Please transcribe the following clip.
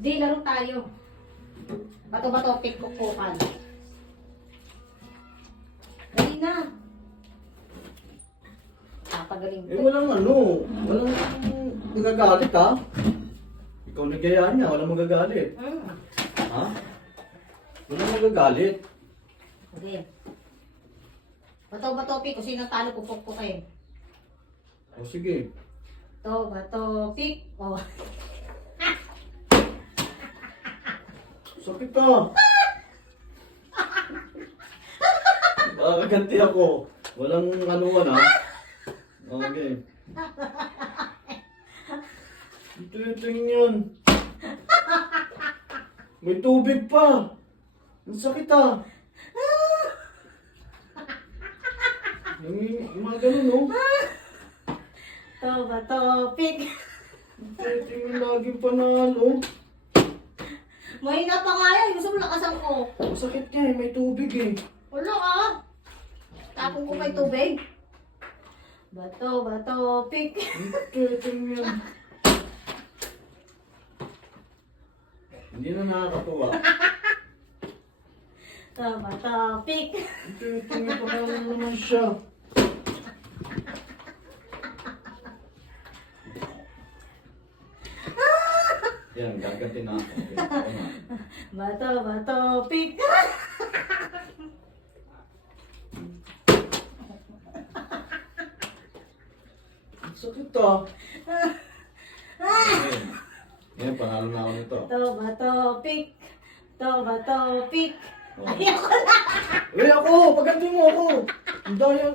Di, laro tayo. Bato-bato, pikpok-pokan. Dali na. Papagaling Eh, ko. walang magagalit ha. Ikaw nagyayaan niya, walang magagalit. Ha? Walang magagalit. Okay. Bato-bato, pik. Kung sino talo, pupok-pokin. O sige. Bato, pik. Oh. Sakit ka. Kakaganti ako. Walang ano ha. Okay. Ito yun. May tubig pa. Ang sakit ha. Yung mga ganun no. Bato, pik. Ito yung laging panalo. Mahina pa nga yan. Gusto mo lakasan ko. Masakit nga eh, may tubig eh. Wala ka. Tapong ko may tubig. Bato, pik. Ito yan. Hindi na nakakatuwa. Bato, pik. Ito yung panalo naman siya. Yan, gagatin na ako. Okay, ito na. Bato, pik. Ang sakit ah. Ayan. Yan, panalo na ako nito. Bato, pik. Bato, pik. Oh. Ayoko na. Eh ako! Pagkanti mo ako! Ang daya.